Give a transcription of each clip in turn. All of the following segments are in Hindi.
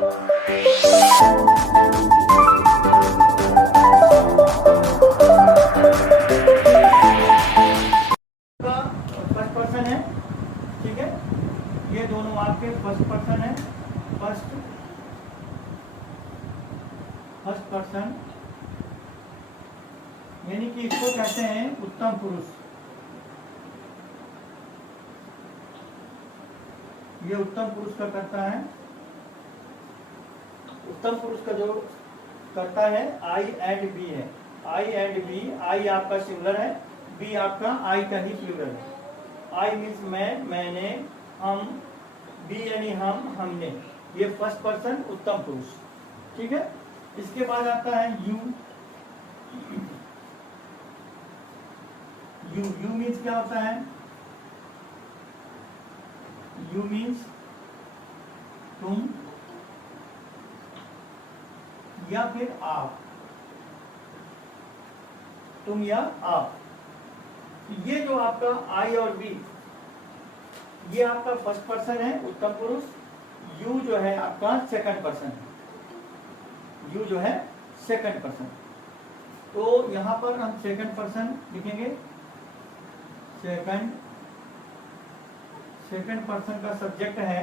फर्स्ट पर्सन है, ठीक है, ये दोनों आपके फर्स्ट पर्सन है, फर्स्ट पर्सन, यानी कि इसको कहते हैं उत्तम पुरुष। ये उत्तम पुरुष का करता है, उत्तम पुरुष का जो करता है आई एंड बी है। आई एंड बी, आई आपका सिंगुलर है, बी आपका आई का ही प्लूरल है। आई मीन्स मैं, मैंने, हम, बी यानी हम, हमने, ये फर्स्ट पर्सन उत्तम पुरुष, ठीक है। इसके बाद आता है यू। यू मीन्स क्या होता है? यू मीन्स तुम या फिर आप, तुम या आप। ये जो आपका आई और बी, ये आपका फर्स्ट पर्सन है उत्तम पुरुष। यू जो है आपका सेकंड पर्सन है, यू जो है सेकंड पर्सन। तो यहां पर हम सेकंड पर्सन लिखेंगे। सेकंड पर्सन का सब्जेक्ट है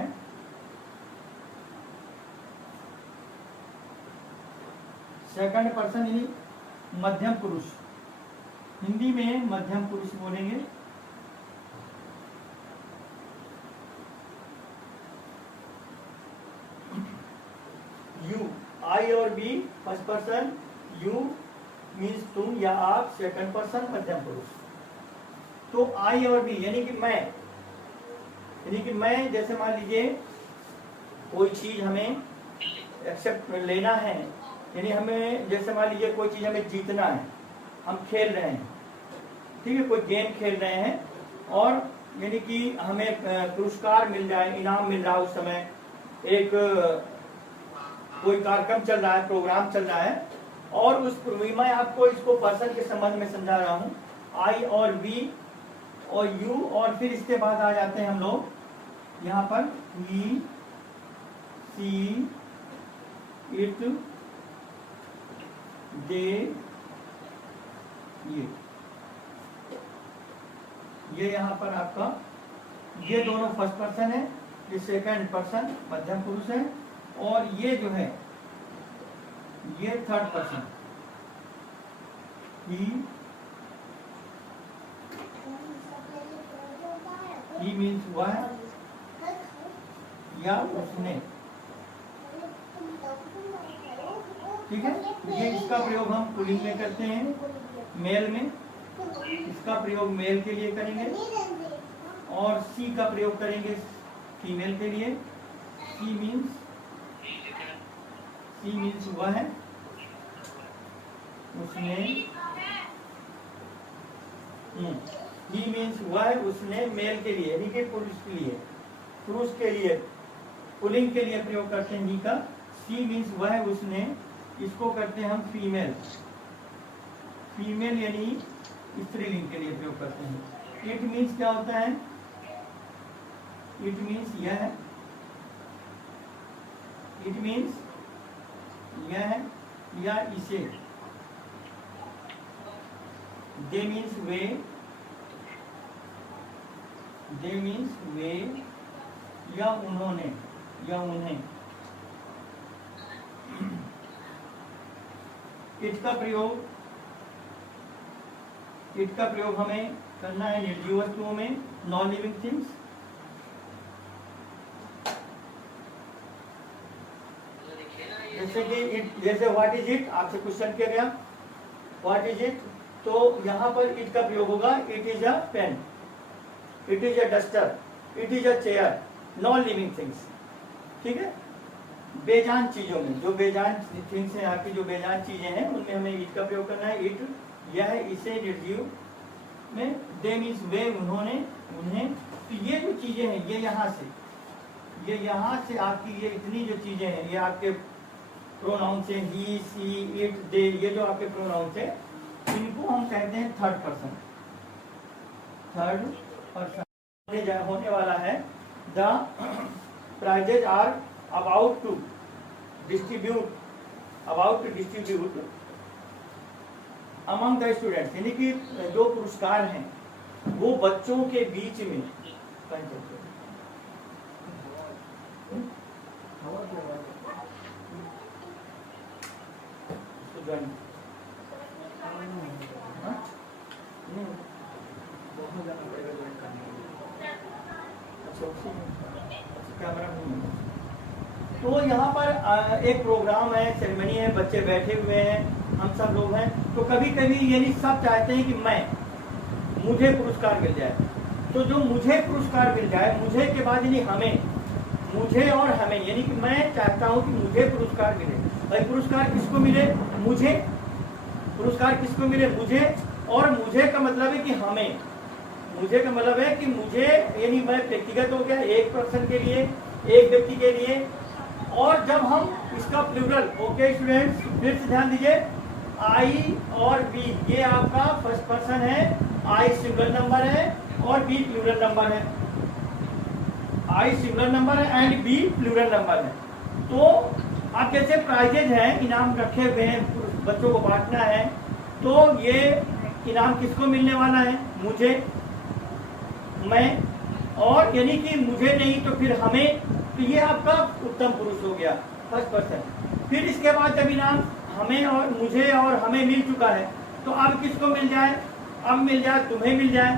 सेकंड पर्सन यानी मध्यम पुरुष। हिंदी में मध्यम पुरुष बोलेंगे। यू, आई और we first person, you means तुम या आप सेकंड पर्सन मध्यम पुरुष। तो आई और बी यानी कि मैं, जैसे मान लीजिए कोई चीज हमें एक्सेप्ट लेना है, यानी हमें जैसे मान लीजिए कोई चीज हमें जीतना है, हम खेल रहे हैं, ठीक है, कोई गेम खेल रहे हैं और यानी कि हमें पुरस्कार मिल जाए, इनाम मिल रहा है। उस समय एक कोई कार्यक्रम चल रहा है, प्रोग्राम चल रहा है और उस मैं आपको इसको पर्सन के संबंध में समझा रहा हूँ। आई और बी और यू, और फिर इसके बाद आ जाते हैं हम लोग यहाँ पर ही, सी, इट, दे, ये यहाँ पर आपका, ये दोनों फर्स्ट पर्सन है, ये सेकंड पर्सन मध्यम पुरुष है, और ये जो है ये थर्ड पर्सन, ही मीन्स वह या उसने, ठीक है। ये इसका प्रयोग हम पुल्लिंग में करते हैं, मेल में, इसका प्रयोग मेल के लिए करेंगे और सी का प्रयोग करेंगे फीमेल के लिए। सी मीन्स वह है, उसने, ही मीन्स वह, उसने, मेल के लिए यानी कि पुरुष के लिए पुल्लिंग के लिए प्रयोग करते हैं ही का। सी मीन्स वह, उसने, इसको करते हैं हम फीमेल यानी स्त्रीलिंग के लिए प्रयोग करते हैं। इट मीन्स क्या होता है? इट मीन्स यह है, इट मीन्स यह है या इसे। दे मीन्स वे, दे मीन्स वे या उन्होंने या उन्हें। इट का प्रयोग हमें करना है निर्जीव वस्तुओं में, नॉन लिविंग थिंग्स। जैसे कि इट, जैसे व्हाट इज इट, आपसे क्वेश्चन किया गया व्हाट इज इट, तो यहाँ पर इट का प्रयोग होगा it is a pen, it is a duster, it is a chair, non living things, ठीक है। बेजान चीजों में, जो बेजान थिंग्स हैं आपकी, जो बेजान चीजें हैं उनमें हमें इट का प्रयोग करना है। इट, यह, इसे निर्जीव में। दे मीन्स वे, उन्होंने, उन्हें। तो ये जो चीजें हैं ये यहाँ से आपकी ये इतनी जो चीजें हैं ये आपके प्रोनाउंस हैं, ही, सी, इट, दे, ये जो आपके प्रोनाउंस हैं इनको हम कहते हैं थर्ड पर्सन। होने वाला है the prizes are about to, distribute among the students, यानी कि जो पुरस्कार हैं वो बच्चों के बीच में तो यहाँ पर एक प्रोग्राम है, सेरेमनी है, बच्चे बैठे हुए हैं, हम सब लोग हैं, तो कभी कभी यानी सब चाहते हैं कि मुझे पुरस्कार मिल जाए। तो जो मुझे पुरस्कार मिल जाए, मुझे के बाद यानी हमें, मुझे और हमें, यानी कि मैं चाहता हूँ कि मुझे पुरस्कार मिले। भाई पुरस्कार किसको मिले? मुझे। पुरस्कार किसको मिले? मुझे। और मुझे का मतलब है कि हमें, मुझे का मतलब है कि मुझे यानी मैं व्यक्तिगत हो गया, एक पर्सन के लिए, एक व्यक्ति के लिए। और जब हम इसका प्लूरल, ओके स्टूडेंट्स फिर से ध्यान दीजिए, आई और बी ये आपका फर्स्ट पर्सन है, आई सिंगुलर नंबर है और बी प्लूरल नंबर है। आई सिंगुलर नंबर है एंड बी प्लूरल नंबर है। तो आप जैसे प्राइजेज हैं, इनाम रखे हुए हैं, बच्चों को बांटना है, तो ये इनाम किसको मिलने वाला है? मुझे, मैं, और यानी कि मुझे नहीं तो फिर हमें। तो ये आपका उत्तम पुरुष हो गया, फर्स्ट पर्सन। फिर इसके बाद जब इनाम हमें और मुझे और हमें मिल चुका है, तो अब किसको मिल जाए? अब मिल जाए तुम्हें, मिल जाए।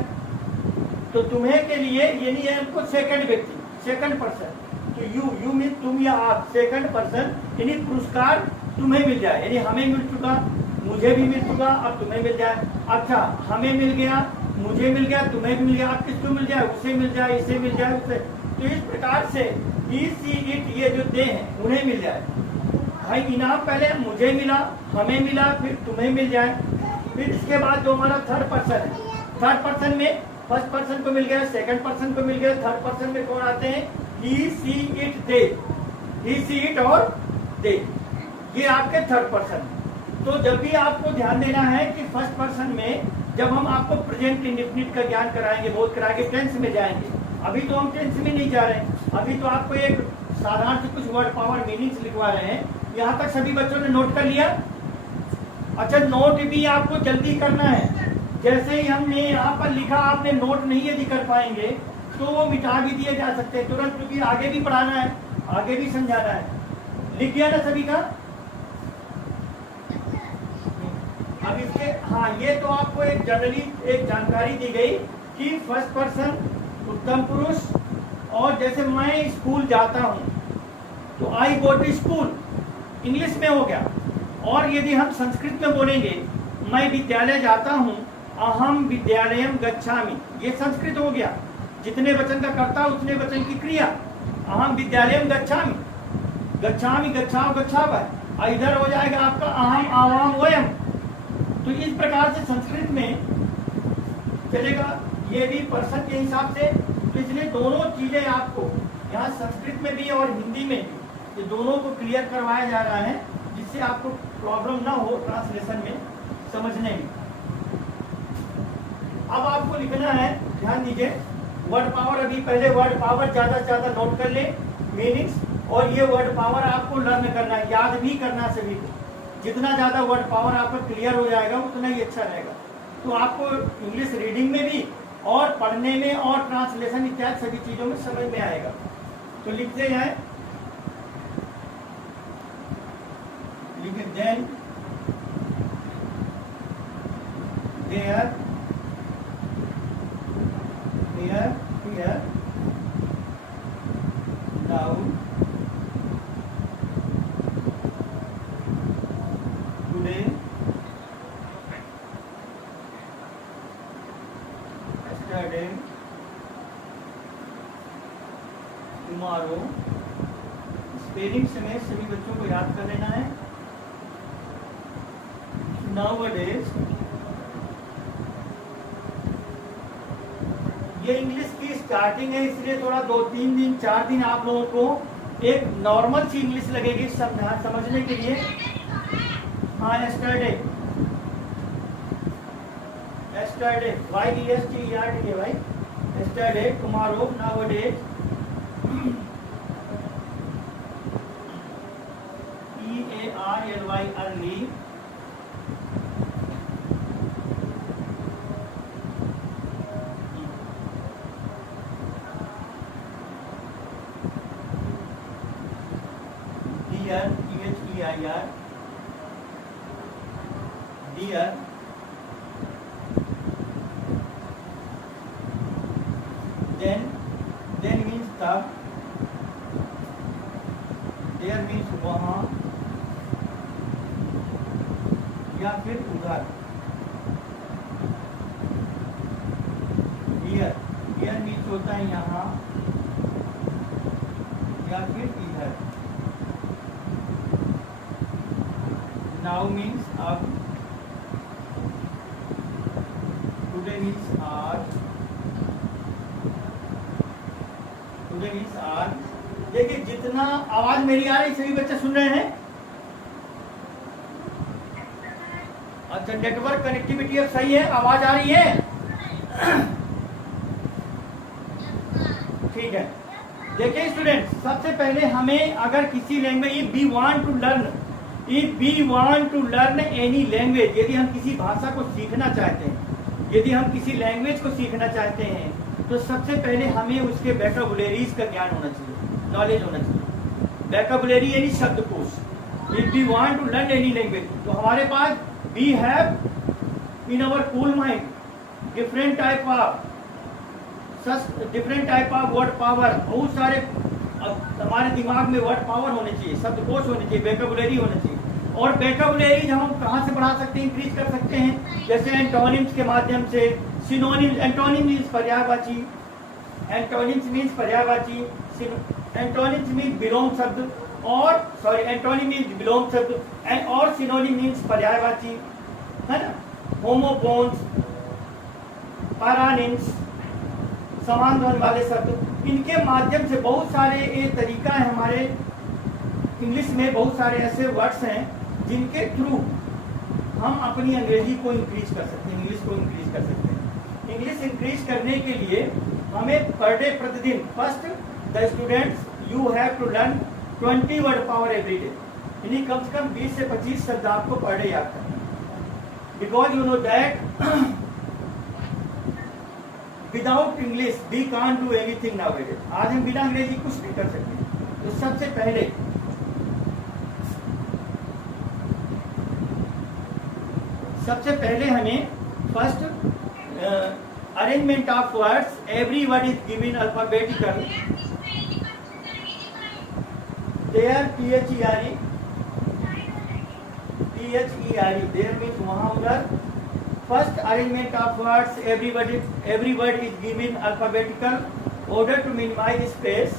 तो तुम्हें के लिए यानी हमको सेकंड व्यक्ति, सेकंड पर्सन, तो यू मीन तुम या आप, सेकंड पर्सन, यानी पुरस्कार तुम्हें मिल जाए। यानी हमें मिल चुका, मुझे भी मिल चुका, अब तुम्हें मिल जाए। अच्छा, हमें मिल गया, मुझे मिल गया, तुम्हें भी मिल गया, अब किसको मिल जाए? उसे मिल जाए, इसे मिल जाए, उसे। तो इस प्रकार से ही, सी, इट, ये जो दे हैं उन्हें मिल जाए। भाई इनाम पहले मुझे मिला, हमें मिला, फिर तुम्हें मिल जाए। फिर इसके बाद जो हमारा थर्ड पर्सन है, थर्ड पर्सन में फर्स्ट पर्सन को मिल गया, सेकंड पर्सन को मिल गया, थर्ड पर्सन में कौन आते हैं? ही, सी, it, they. He, C, it और दे, ये आपके थर्ड पर्सन। तो जब भी आपको ध्यान देना है कि फर्स्ट पर्सन में जब हम आपको प्रेजेंट इंडेफिनिट का ज्ञान कराएंगे, बोध कराएंगे, टेंस में जाएंगे। अभी तो हम टेंस में नहीं जा रहे हैं, अभी तो आपको एक साधारण से कुछ वर्ड पावर मीनिंग्स लिखवा रहे हैं। यहाँ तक सभी बच्चों ने नोट कर लिया? अच्छा, नोट भी आपको जल्दी करना है। जैसे ही हमने यहाँ पर लिखा, आपने नोट नहीं यदि कर पाएंगे तो वो मिटा भी दिए जा सकते हैं तुरंत, क्योंकि आगे भी पढ़ाना है, आगे भी समझाना है। लिख दिया ना सभी का? अब इसके, हाँ, ये तो आपको एक जनरली एक जानकारी दी गई कि फर्स्ट पर्सन उत्तम पुरुष। और जैसे मैं स्कूल जाता हूँ तो आई गो टू स्कूल, इंग्लिश में हो गया। और यदि हम संस्कृत में बोलेंगे, मैं विद्यालय जाता हूँ, अहम विद्यालयम गच्छामि, ये संस्कृत हो गया। जितने वचन का कर्ता उतने वचन की क्रिया। अहम विद्यालयम गच्छामि, गच्छामि, गच्छाओ, गच्छावः, इधर हो जाएगा आपका अहम आवाम वयम। तो इस प्रकार से संस्कृत में चलेगा, ये भी पर्सन के हिसाब से। तो इसलिए दोनों चीजें आपको यहाँ संस्कृत में भी और हिंदी में भी, ये दोनों को क्लियर करवाया जा रहा है, जिससे आपको प्रॉब्लम ना हो ट्रांसलेशन में, समझने में। अब आपको लिखना है, ध्यान दीजिए, वर्ड पावर। अभी पहले वर्ड पावर ज्यादा से ज्यादा नोट कर ले, मीनिंग्स, और ये वर्ड पावर आपको लर्न करना है, याद भी करना सभी को। जितना ज्यादा वर्ड पावर आपका क्लियर हो जाएगा उतना ही अच्छा रहेगा। तो आपको इंग्लिश रीडिंग में भी और पढ़ने में और ट्रांसलेशन इत्यादि सभी चीजों में समझ में आएगा। तो लिखते हैं, लिखे then there, here, here, now, today, yesterday, tomorrow। Spelling समेत सभी बच्चों को याद कर लेना है। Nowadays, ये इंग्लिश की स्टार्टिंग है, इसलिए थोड़ा 2-3 दिन 4 दिन आप लोगों को एक नॉर्मल सी इंग्लिश लगेगी समझने के लिए। हाँ, yesterday, yesterday, Y-E-S-T-E-R-D-A, भाई, yesterday, tomorrow, nowadays, ERY early, dear THEIR, dear, then means तब, there means वहाँ या फिर उधर, here means होता है यहाँ या फिर इधर, now means अब, today means आज, today means आज। देखिए जितना आवाज मेरी आ रही सभी बच्चे सुन रहे हैं? अच्छा, नेटवर्क कनेक्टिविटी अब सही है, आवाज आ रही है? ठीक है। देखिए स्टूडेंट्स, सबसे पहले हमें अगर किसी language, if we want to learn any language, यदि हम किसी भाषा को सीखना चाहते हैं, यदि हम किसी लैंग्वेज को सीखना चाहते हैं, तो सबसे पहले हमें उसके वोकैबुलरीज का ज्ञान होना चाहिए, नॉलेज होना चाहिए। वोकैबुलरी यानी शब्दकोश। If we want to learn any language, तो हमारे पास we have in our cool mind different type of word power. बहुत सारे हमारे दिमाग में वर्ड पावर होने चाहिए, शब्दकोश होने चाहिए, वोकैबुलरी होना चाहिए। और वोकैबुलरी हम कहाँ से बढ़ा सकते हैं, इंक्रीज कर सकते हैं? जैसे एंटोनिम्स के माध्यम से, सिनोनिम्स, एंटोनिम मीन्स पर्यायवाची, एंटोनिम्स मीन्स पर्यायवाची, एंटोनिम्स मीन्स विलोम शब्द, और सॉरी एंटोनिम मीन्स विलोम शब्द, और सिनोनिम मीन्स पर्यायवाची, है ना? होमोफोन्स, पैरानिम्स, समान ध्वनि वाले शब्द, इनके माध्यम से बहुत सारे ये तरीका है। हमारे इंग्लिश में बहुत सारे ऐसे वर्ड्स हैं जिनके थ्रू हम अपनी अंग्रेजी को इंक्रीज कर सकते हैं, इंग्लिश को इंक्रीज कर सकते हैं। इंग्लिश इंक्रीज करने के लिए हमें पर डे, प्रतिदिन, first the students you have to learn 20 word power every day, यानी कम से कम 20 से 25 शब्द आपको पर डे याद करना है। Because you know that without English we can't do anything nowadays. आज हम बिना अंग्रेजी कुछ नहीं कर सकते। तो सबसे पहले हमें first arrangement of words, every word is given alphabetical, there THERE, there means वहाँ उधर। First arrangement of words, every word is given alphabetical order to minimize space.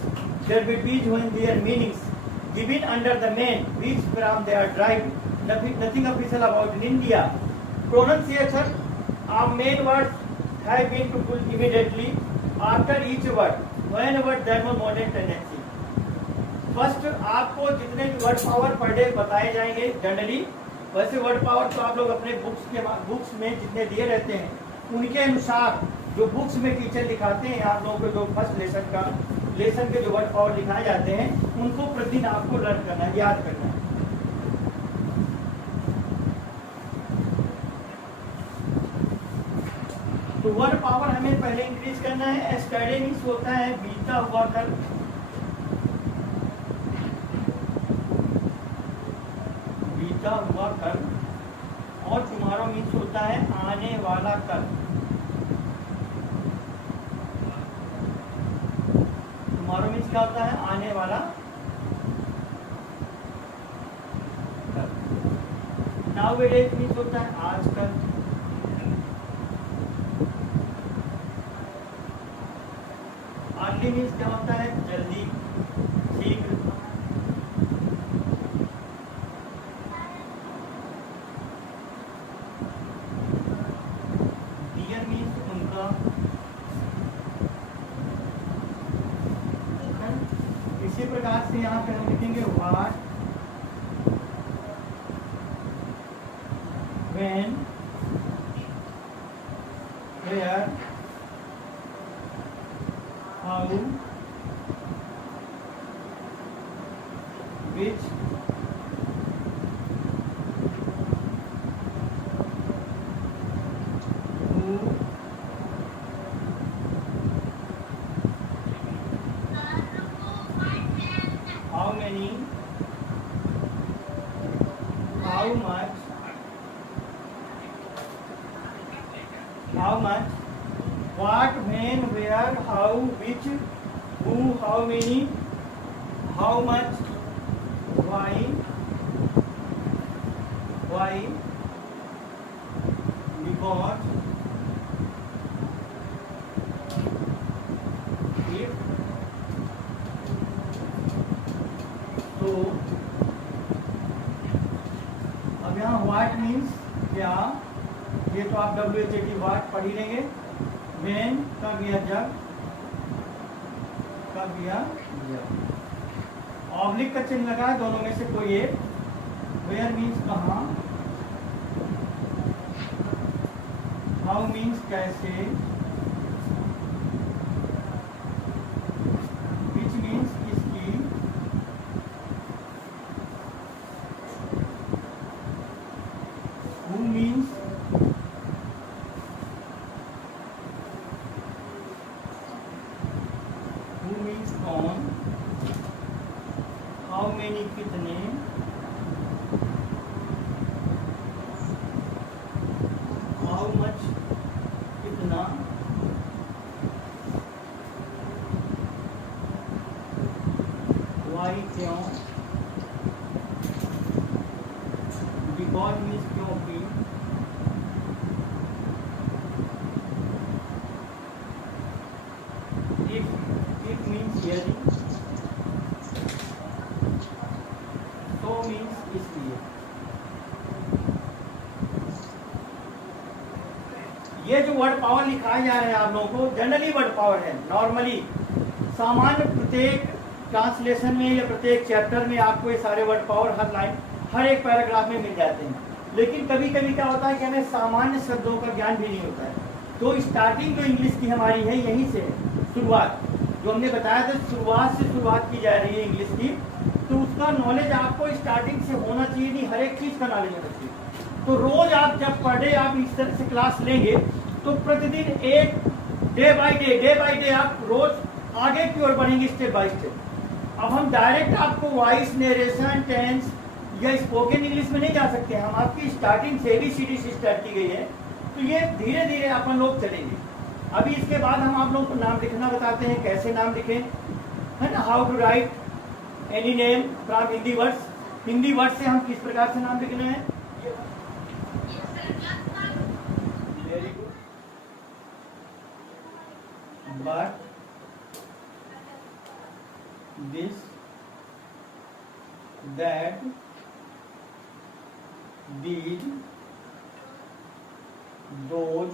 There will be when their meanings given under the main, which from they are derived. Nothing official about in India. Pronunciation of main words have been to pull immediately after each word. Whenever there was modern tendency. First आपको जितने भी वर्ड पावर पर डे बताए जाएंगे जनरली, वैसे वर्ड पावर तो आप लोग अपने बुक्स में जितने दिए रहते हैं उनके अनुसार जो बुक्स में टीचर दिखाते हैं, आप लोगों को जो फर्स्ट लेसन के जो वर्ड पावर दिखाए जाते हैं उनको प्रतिदिन आपको लर्न करना है, याद करना है। तो वर्ड पावर हमें पहले इंक्रीज करना है। एस्टैडेमिक्स होता है बीता हुआ कल, हुआ कल, और टुमारो मीन्स होता है आने वाला कल। टुमारो मीन्स क्या होता है? आने वाला कल। नाउअडेज मीन्स होता है आजकल। अर्ली मीन्स क्या होता है? जल्दी, शीघ्र। इसी प्रकार से यहाँ पे हम लिखेंगे what, when, where, how, which, how many, how much, what, when, where, how, which, who, how many, how much, why, because, if, so. अब यहाँ व्हाट मीन्स क्या, ये तो आप WHAT व्हाट पढ़ ही लेंगे। व्हेन कब या जब, ऑब्लिक का चिन्ह लगा है, दोनों में से कोई एक। वेयर मीन्स कहाँ, हाउ मीन्स कैसे, विच मीन्स किसकी, हु मीन्स कौन, हाउ मेनी कितने, हाउ मच कितना, वाई क्यों, बिकॉज मीन्स क्योंकि, इफ मीन्स यदि, तो मीन्स इसलिए। ये जो वर्ड पावर लिखाया जा रहा है आप लोगों को, जनरली वर्ड पावर है। नॉर्मली सामान्य प्रत्येक ट्रांसलेशन में या प्रत्येक चैप्टर में आपको ये सारे वर्ड पावर हर लाइन, हर एक पैराग्राफ में मिल जाते हैं। लेकिन कभी कभी क्या होता है कि हमें सामान्य शब्दों का ज्ञान भी नहीं होता है। तो स्टार्टिंग जो इंग्लिश की हमारी है, यहीं से शुरुआत, जो हमने बताया था शुरुआत से शुरुआत की जा रही है इंग्लिश की, तो उसका नॉलेज आपको स्टार्टिंग से होना चाहिए। नहीं, हर एक चीज़ का नॉलेज होना चाहिए। तो रोज आप जब पर डे आप इस तरह से क्लास लेंगे, तो प्रतिदिन एक डे बाय डे आप रोज आगे की ओर बढ़ेंगे, स्टेप बाय स्टेप। अब हम डायरेक्ट आपको वॉइस, नरेशन, टेंस या स्पोकन इंग्लिश में नहीं जा सकते। हम आपकी स्टार्टिंग से ABCD से स्टार्ट की गई है, तो ये धीरे धीरे अपन लोग चलेंगे। अभी इसके बाद हम आप लोगों को नाम लिखना बताते हैं, कैसे नाम लिखें, है ना। How to write any name from Hindi words. Hindi word से हम किस प्रकार से नाम लिखने हैं, very good. But this, that, these, those,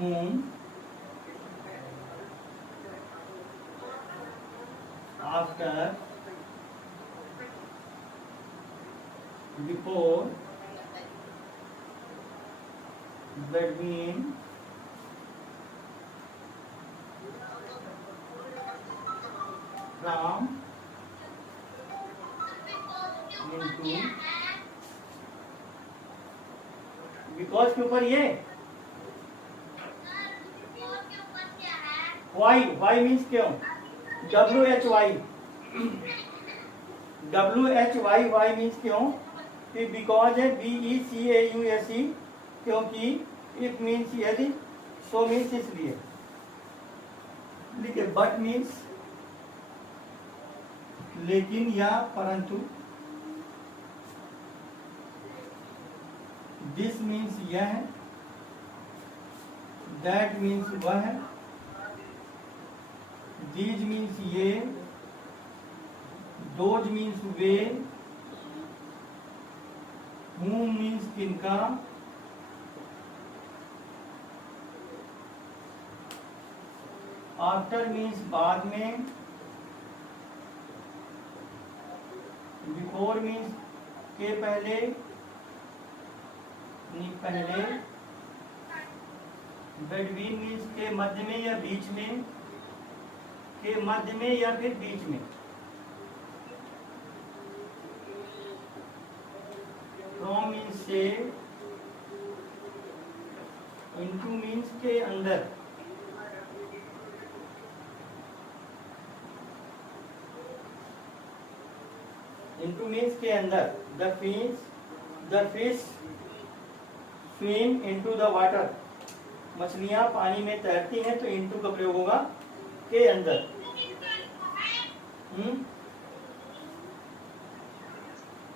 whom, after, before, between, from, into, because के ऊपर ये वाई, वाई मीन्स क्यों, WHY, WHY, वाई मीन्स क्यों, फिर बिकॉज है BECAUSE, क्योंकि, इफ मीन्स यदि, सो मीन्स इसलिए। देखिए बट मीन्स लेकिन या परंतु, दिस मीन्स यह है, दैट मीन्स वह है, दीज मीन्स ये, those means way, whom means किनका, आफ्टर मीन्स बाद में, बिफोर मीन्स के पहले, पहले, बिटवीन मीन्स के मध्य में या बीच में, के मध्य में या फिर बीच में, फ्रॉम मीन्स से, इनटू मीन्स के अंदर, इनटू मीन्स के अंदर, the fish swim into the water, मछलियां पानी में तैरती हैं, तो इनटू का प्रयोग होगा के अंदर।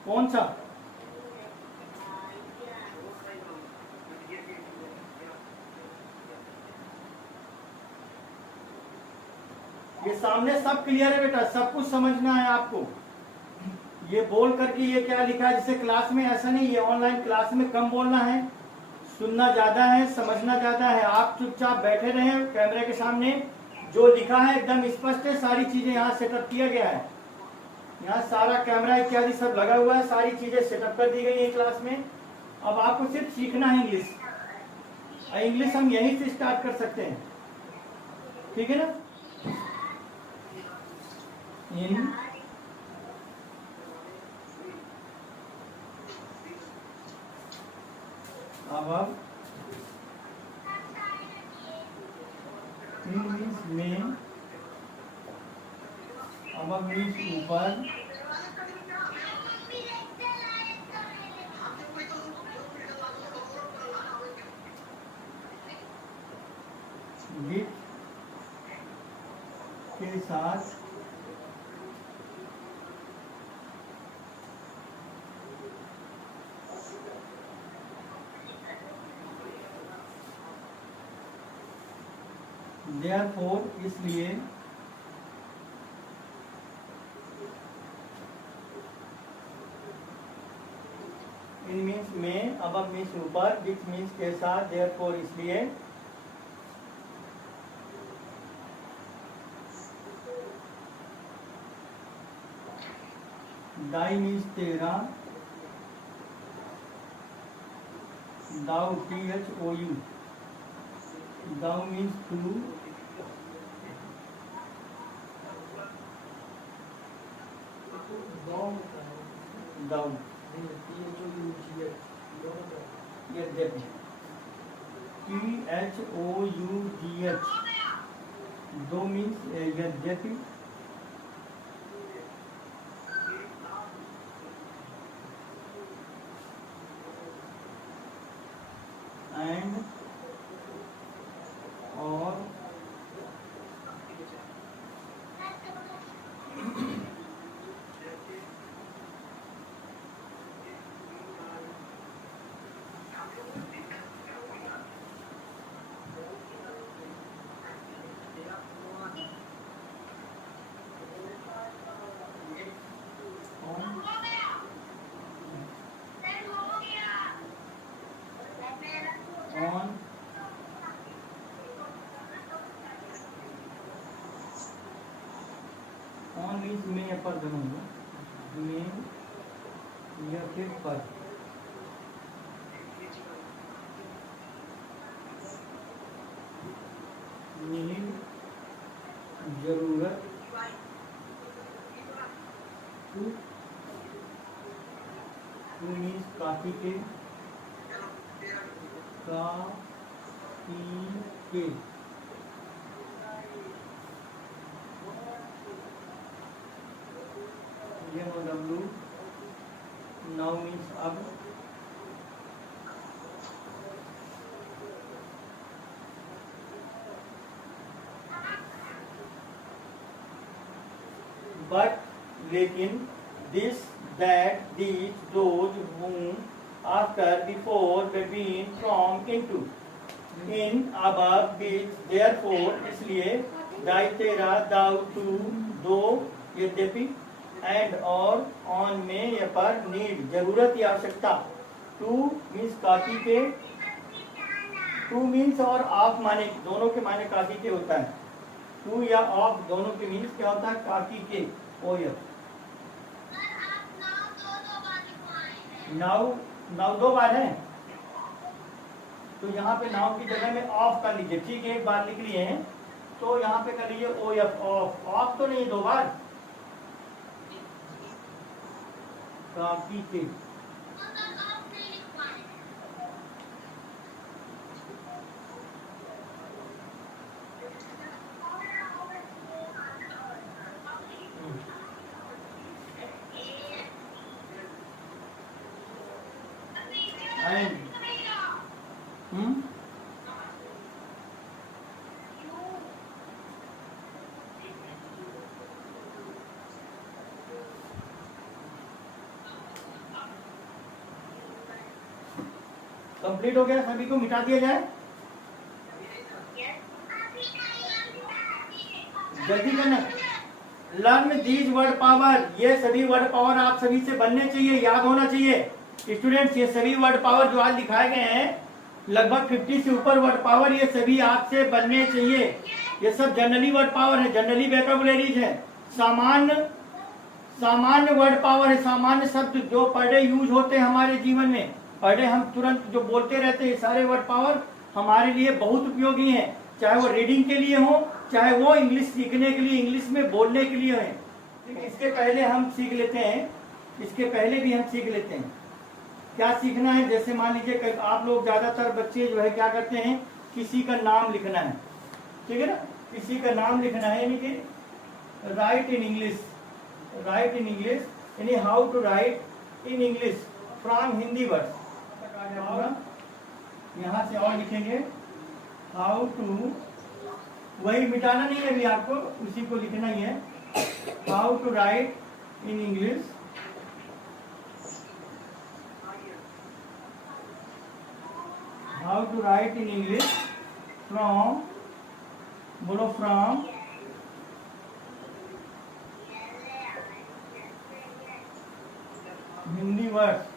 कौन सा? ये सामने सब क्लियर है बेटा, सब कुछ समझना है आपको। ये बोल करके ये क्या लिखा है, जैसे क्लास में ऐसा नहीं, ये ऑनलाइन क्लास में कम बोलना है, सुनना ज्यादा है, समझना ज्यादा है। आप चुपचाप बैठे रहें कैमरे के सामने, जो लिखा है एकदम स्पष्ट है, सारी चीजें यहाँ सेटअप किया गया है, यहाँ सारा कैमरा इत्यादि सब लगा हुआ है, सारी चीजें सेटअप कर दी गई है क्लास में। अब आपको सिर्फ सीखना है इंग्लिश, इंग्लिश हम यहीं से स्टार्ट कर सकते हैं, ठीक है ना। इन अब मीन्स में, अब मीन्स ऊपर, विथ के साथ, therefore इसलिए, इन मीन्स में, अब मीन्स ऊपर, विच मीन्स के साथ, therefore इसलिए, दाई मीन्स तेरा, दाउ THOU, दाउ मीन्स टू, दाउ यद्यपि, THOUGH, दो मीन्स यद्यपि, एंड और, ऑन, ऑन मीन्स में या पर दोनों होगा, में या फिर पर, नीड जरूरत, टू मीन्स काफी के, काफी के, NOW, नाउ मीन्स अब, बट लेकिन, this that these those whom, after, before, between, from, into, in, above, which, therefore इसलिए, दाई तेरा, दाउ टू, दो, यद्यपि, एंड और, ऑन में या पर, नीड जरूरत या आवश्यकता, टू मीन्स काफी के, टू मीन्स और ऑफ माने, दोनों के माने काफी के होता है, टू या ऑफ दोनों के मीन्स क्या होता है, काफी के, ओयर। नाउ, नाउ दो बार है, तो यहाँ पे नाउ की जगह में ऑफ कर लीजिए, ठीक है, एक बार लिख लिए हैं, तो यहाँ पे कर लीजिए OF, ऑफ, ऑफ तो नहीं दो बार, काफी के, कंप्लीट हो गया, सभी को मिटा दिया जाए, जल्दी करना। लर्न दीज वर्ड पावर, ये सभी वर्ड पावर आप सभी से बनने चाहिए, याद होना चाहिए स्टूडेंट्स। ये सभी वर्ड पावर जो आज दिखाए गए हैं, लगभग 50 से ऊपर वर्ड पावर, ये सभी आपसे बनने चाहिए। ये सब जनरली वर्ड पावर है, जनरली वोकैबुलरीज है, सामान्य वर्ड पावर है, सामान्य शब्द जो पर डे यूज होते हैं हमारे जीवन में, पर डे हम तुरंत जो बोलते रहते हैं, सारे वर्ड पावर हमारे लिए बहुत उपयोगी हैं, चाहे वो रीडिंग के लिए हो, चाहे वो इंग्लिश सीखने के लिए, इंग्लिश में बोलने के लिए है। इसके पहले हम सीख लेते हैं, इसके पहले भी हम सीख लेते हैं क्या सीखना है। जैसे मान लीजिए आप लोग ज्यादातर बच्चे जो है क्या करते हैं, किसी का नाम लिखना है, ठीक है ना, किसी का नाम लिखना है, यानी कि write in English, write in English, यानी how to write in English from Hindi words. यहाँ से और लिखेंगे हाउ टू, वही मिटाना नहीं है अभी आपको, उसी को लिखना ही है, how to write in English how to write in English from, बोलो from Hindi words.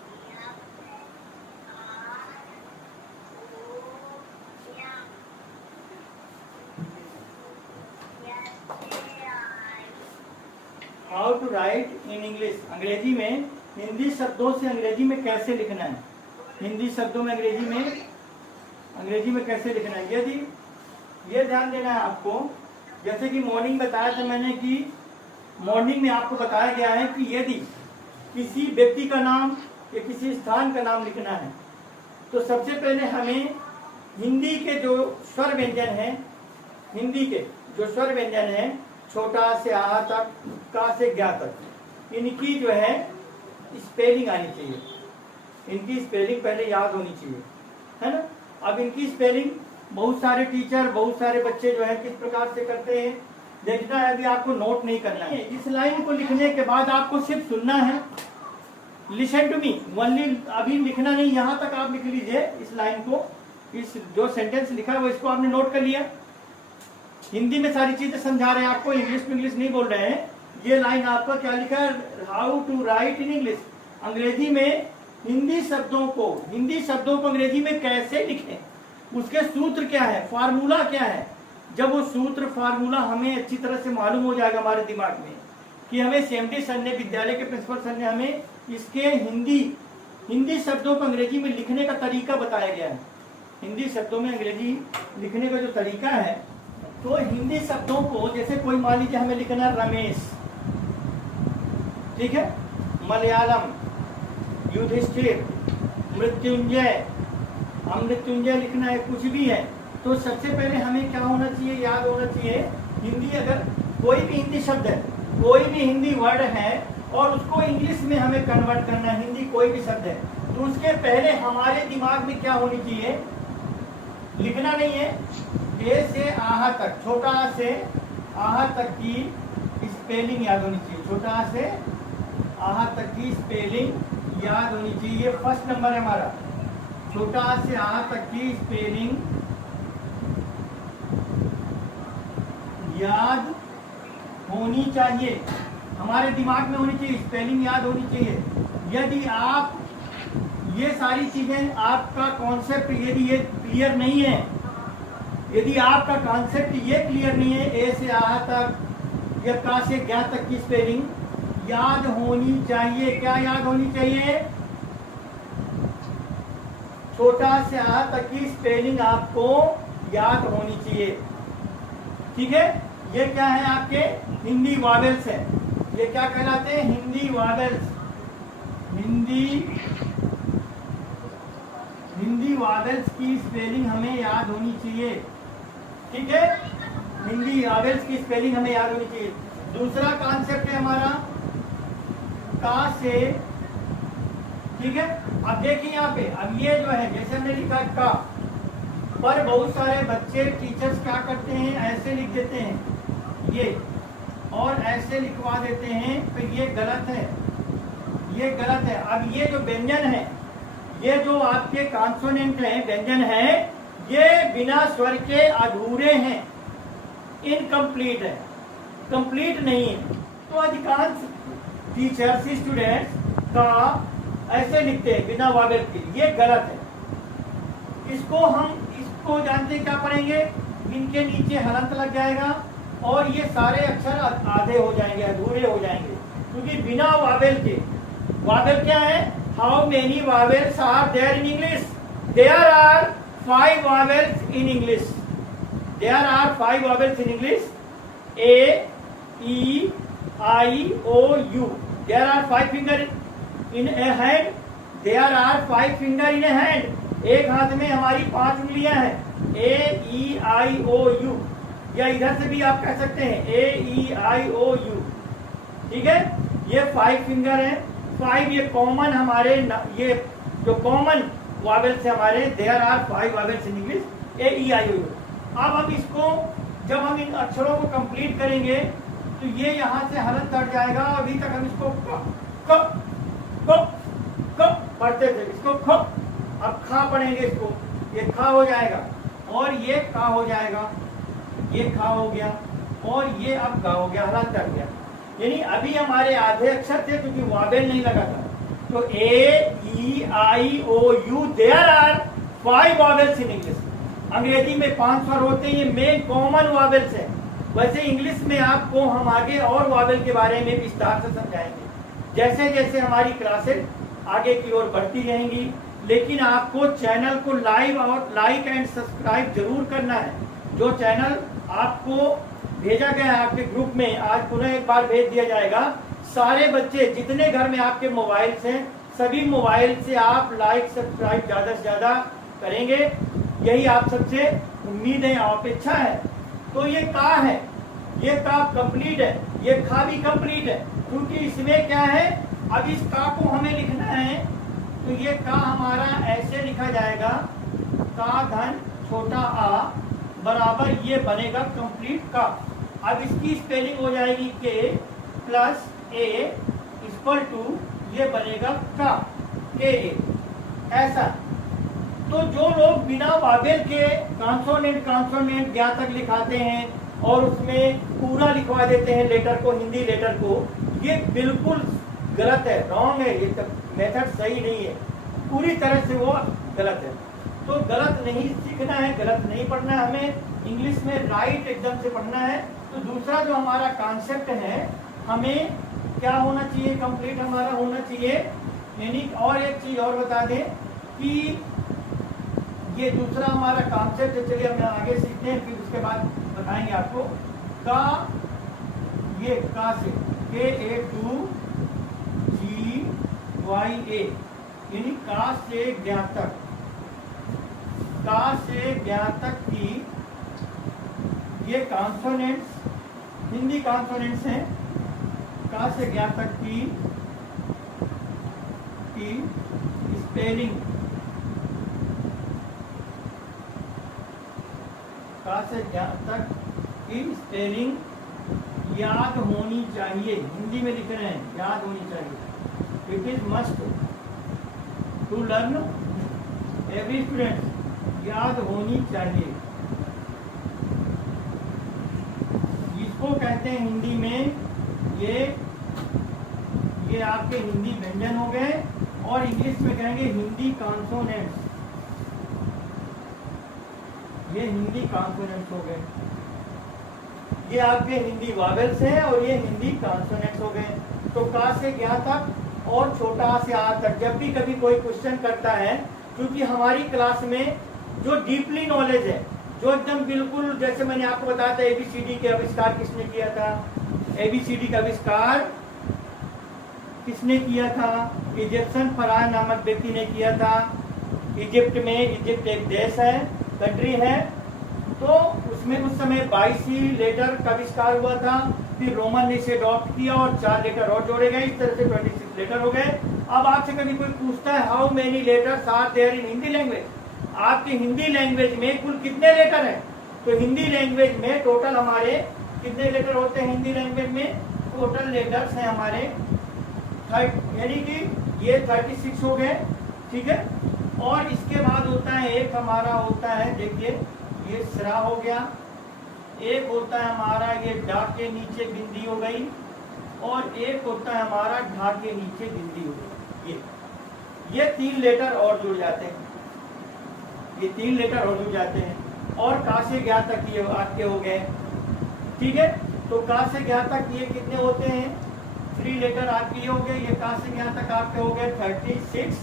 How to write in English, अंग्रेजी में हिंदी शब्दों से अंग्रेजी में कैसे लिखना है, हिंदी शब्दों में अंग्रेजी में कैसे लिखना है। यदि ये ध्यान देना है आपको, जैसे कि मॉर्निंग बताया था मैंने कि मॉर्निंग में आपको बताया गया है कि यदि किसी व्यक्ति का नाम या किसी स्थान का नाम लिखना है तो सबसे पहले हमें हिंदी के जो स्वर व्यंजन है, हिंदी के जो स्वर व्यंजन है, छोटा से आ तक, का से ज्ञा तक, इनकी जो है स्पेलिंग आनी चाहिए, इनकी स्पेलिंग पहले याद होनी चाहिए, है ना। अब इनकी स्पेलिंग बहुत सारे टीचर, बहुत सारे बच्चे जो है किस प्रकार से करते हैं देखना है, अभी आपको नोट नहीं करना है। इस लाइन को लिखने के बाद आपको सिर्फ सुनना है, लिसन टू मी ओनली, अभी लिखना नहीं, यहाँ तक आप लिख लीजिए इस लाइन को, इस जो सेंटेंस लिखा है वो इसको आपने नोट कर लिया। हिंदी में सारी चीजें समझा रहे हैं आपको, इंग्लिश में इंग्लिश नहीं बोल रहे हैं। ये लाइन आपका क्या लिखा है, how to write in English, अंग्रेजी में हिंदी शब्दों को अंग्रेजी में कैसे लिखें, उसके सूत्र क्या है, फार्मूला क्या है। जब वो सूत्र फार्मूला हमें अच्छी तरह से मालूम हो जाएगा हमारे दिमाग में कि हमें CMD सर ने, विद्यालय के प्रिंसिपल सर ने हमें इसके हिंदी शब्दों को अंग्रेजी में लिखने का तरीका बताया गया है। हिंदी शब्दों में अंग्रेजी लिखने का जो तरीका है, तो हिंदी शब्दों को जैसे कोई मान लीजिए हमें लिखना है रमेश, ठीक है, मलयालम, युधिष्ठिर, मृत्युंजय, अमृत्युंजय लिखना है, कुछ भी है, तो सबसे पहले हमें क्या होना चाहिए, याद होना चाहिए, हिंदी अगर कोई भी हिंदी शब्द है, कोई भी हिंदी वर्ड है और उसको इंग्लिश में हमें कन्वर्ट करना है, हिंदी कोई भी शब्द है, तो उसके पहले हमारे दिमाग में क्या होनी चाहिए, लिखना नहीं है, ए से आहा तक, छोटा आ से आहा तक की स्पेलिंग याद होनी चाहिए, छोटा आ से आहा तक की स्पेलिंग याद होनी चाहिए। ये फर्स्ट नंबर है हमारा, छोटा आ से आहा तक की स्पेलिंग याद होनी चाहिए, हमारे दिमाग में होनी चाहिए, स्पेलिंग याद होनी चाहिए। यदि आप ये सारी चीजें, आपका कॉन्सेप्ट यदि ये क्लियर नहीं है, यदि आपका कॉन्सेप्ट ये क्लियर नहीं है, ए से आ तक या का से ज्ञा तक की स्पेलिंग याद होनी चाहिए। क्या याद होनी चाहिए, छोटा से आ तक की स्पेलिंग आपको याद होनी चाहिए, ठीक है। ये क्या है, आपके हिंदी वॉवेल्स है, ये क्या कहलाते हैं, हिंदी वॉवेल्स, हिंदी वॉवेल्स की स्पेलिंग हमें याद होनी चाहिए, ठीक है, हिंदी वॉवेल्स की स्पेलिंग हमें याद होनी चाहिए। दूसरा कॉन्सेप्ट है हमारा का से, ठीक है। अब देखिए यहाँ पे, अब ये जो है, जैसे हमने लिखा का, पर बहुत सारे बच्चे टीचर्स क्या करते हैं, ऐसे लिख देते हैं ये और ऐसे लिखवा देते हैं, तो ये गलत है, ये गलत है। अब ये जो व्यंजन है, ये जो आपके कॉन्सोनेंट हैं, व्यंजन है, ये बिना स्वर के अधूरे हैं, इनकम्प्लीट है, कंप्लीट नहीं है। तो अधिकांश टीचर्स स्टूडेंट्स का ऐसे लिखते हैं बिना वावेल के, ये गलत है। इसको जानते क्या पढ़ेंगे, इनके नीचे हलंत लग जाएगा और ये सारे अक्षर आधे हो जाएंगे, अधूरे हो जाएंगे, क्योंकि बिना वावेल के। वावेल क्या है, how many vowels are there in English, there are 5 vowels in English, there are 5 vowels in English, A E I O U, there are 5 finger in a hand, there are 5 finger in a hand, एक हाथ में हमारी 5 उंगलियां हैं, ए ई आई ओ यू, या इधर से भी आप कह सकते हैं ए ई आई ओ यू, ठीक है। ये 5 फिंगर है, 5 ये कॉमन हमारे, ये जो कॉमन वावेल्स है हमारे, there are 5 vowels in English, A E I O U. अब हम इसको, जब हम इन अक्षरों को कंप्लीट करेंगे तो ये यहाँ से हलंत कट जाएगा। अभी तक हम इसको क पढ़ते थे, इसको ख, अब खा पढ़ेंगे इसको, ये खा हो जाएगा और ये का हो जाएगा, ये खा हो गया और ये अब गा हो गया, हलंत कट गया। यानी अभी हमारे आधे अक्षर थे क्योंकि वावेल नहीं लगा था। तो A E I O U, there are 5 vowels in English. अंग्रेजी में 5 स्वर होते हैं, ये मेन कॉमन वावेल्स है। वैसे इंग्लिश में आपको हम आगे और वावेल के बारे में विस्तार से समझाएंगे जैसे जैसे हमारी क्लासेस आगे की ओर बढ़ती रहेंगी। लेकिन आपको चैनल को लाइक एंड सब्सक्राइब जरूर करना है। जो चैनल आपको भेजा गया है आपके ग्रुप में, आज पुनः एक बार भेज दिया जाएगा। सारे बच्चे जितने घर में आपके मोबाइल्स हैं, सभी मोबाइल से आप लाइक सब्सक्राइब ज्यादा से ज्यादा करेंगे, यही आप सबसे उम्मीद है, अपेक्षा है। तो ये का है, ये का कंप्लीट है, ये खा भी कंप्लीट है, क्योंकि इसमें क्या है, अब इस का को हमें लिखना है तो ये का हमारा ऐसे लिखा जाएगा, का धन छोटा आ बराबर ये बनेगा कंप्लीट का। अब इसकी स्पेलिंग हो जाएगी के प्लस ए इक्वल टू ये बनेगा का, के ए, ऐसा। तो जो लोग बिना वावेल के कॉन्सोनेंट ज्ञातक लिखाते हैं और उसमें पूरा लिखवा देते हैं लेटर को, हिंदी लेटर को, ये बिल्कुल गलत है, रॉन्ग है, ये मेथड सही नहीं है, पूरी तरह से वो गलत है। तो गलत नहीं सीखना है, गलत नहीं पढ़ना है, हमें इंग्लिश में राइट एकदम से पढ़ना है। तो दूसरा जो हमारा कॉन्सेप्ट है, हमें क्या होना चाहिए, कंप्लीट हमारा होना चाहिए। यानी और एक चीज और बता दें कि ये दूसरा हमारा कॉन्सेप्ट है, चलिए हम आगे सीखते हैं, फिर उसके बाद बताएंगे आपको। का, ये का से KA2 GYA, यानी का से ज्ञातक, का से ज्ञातक की ये कॉन्सोनेंट्स, हिंदी कॉन्सोनेंट्स हैं। का से ज्ञातक की स्पेलिंग, का से ज्ञातक की स्पेलिंग याद होनी चाहिए। हिंदी में लिख रहे हैं, याद होनी चाहिए। It is must to learn, every student याद होनी चाहिए। इसको कहते हैं हिंदी में, ये आपके हिंदी व्यंजन हो गए और इंग्लिश में कहेंगे हिंदी कॉन्सोनेंट्स। ये हिंदी कॉन्सोनेंट्स हो गए, ये आपके हिंदी वावेल्स हैं और ये हिंदी कॉन्सोनेंट्स हो गए। तो का से ज्ञातक और छोटा आ से आ तक जब भी कभी कोई क्वेश्चन करता है, क्योंकि हमारी क्लास में जो डीपली नॉलेज है, जो एकदम बिल्कुल, जैसे मैंने आपको बताया था ABCD के आविष्कार किसने किया था, ABCD का आविष्कार किसने किया था, इजिप्शियन फराह नामक व्यक्ति ने किया था। इजिप्ट में, इजिप्ट एक देश है, कंट्री है, तो उसमें उस समय 22 ही लेटर का आविष्कार हुआ था। फिर रोमन ने इसे अडॉप्ट किया और 4 लेटर और जोड़े गए, इस तरह से 26 लेटर हो गए। अब आपसे कभी कोई पूछता है how many letters are there in Hindi language, आपकी हिंदी लैंग्वेज में कुल कितने लेटर हैं? तो हिंदी लैंग्वेज में टोटल हमारे कितने लेटर होते हैं? हिंदी लैंग्वेज में टोटल लेटर्स हैं हमारे यानी कि ये 36 हो गए, ठीक है। और इसके बाद होता है एक हमारा होता है, देखिए ये सरा हो गया, एक होता है हमारा ये डा के नीचे बिंदी हो गई, और एक होता है हमारा ढा के नीचे बिंदी हो गई। ये 3 लेटर और जुड़ जाते हैं, ये 3 लेटर और जुड़ जाते हैं। और का से ज्ञा तक ये आपके हो गए, ठीक है। तो का से ज्ञा तक ये कितने होते हैं? 3 लेटर आपके ये हो गए, ये का से ज्ञा तक आपके हो गए 36,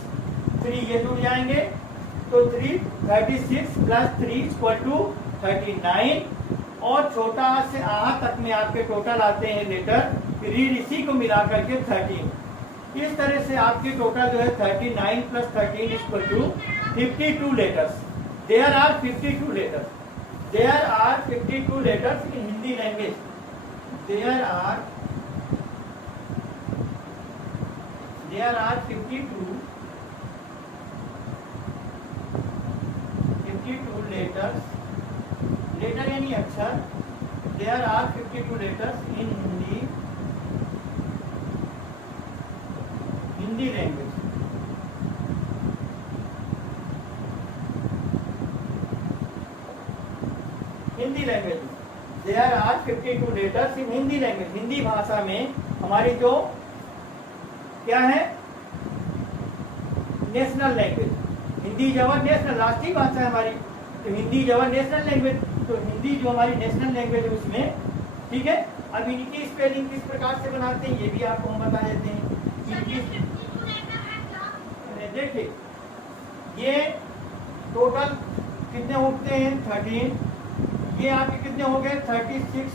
3 ये जुड़ जाएंगे, तो 36 प्लस 3 इक्वल टू 39। और छोटा आ से आ तक में आपके टोटल आते हैं लेटर, रीड इसी को मिला करके 13। इस तरह से आपके टोटल जो है 39 plus 13 equal to 52 letters. There are 52 letters, there are 52 letters in Hindi language. There are 52 letters, letter यानी अक्षर। There are 52 letters in Hindi language. Hindi language there are 52 letters in Hindi language. Hindi भाषा में हमारी जो क्या है? National language. हिंदी जो है नेशनल राष्ट्रीय भाषा है हमारी, तो हिंदी जो है नेशनल लैंग्वेज। तो हिंदी जो हमारी नेशनल लैंग्वेज है उसमें, ठीक है। अब इनकी स्पेलिंग किस प्रकार से बनाते हैं ये भी आपको हम बता देते हैं। देखिए ये टोटल कितने उठते हैं? 13। ये आपके कितने हो गए? 36।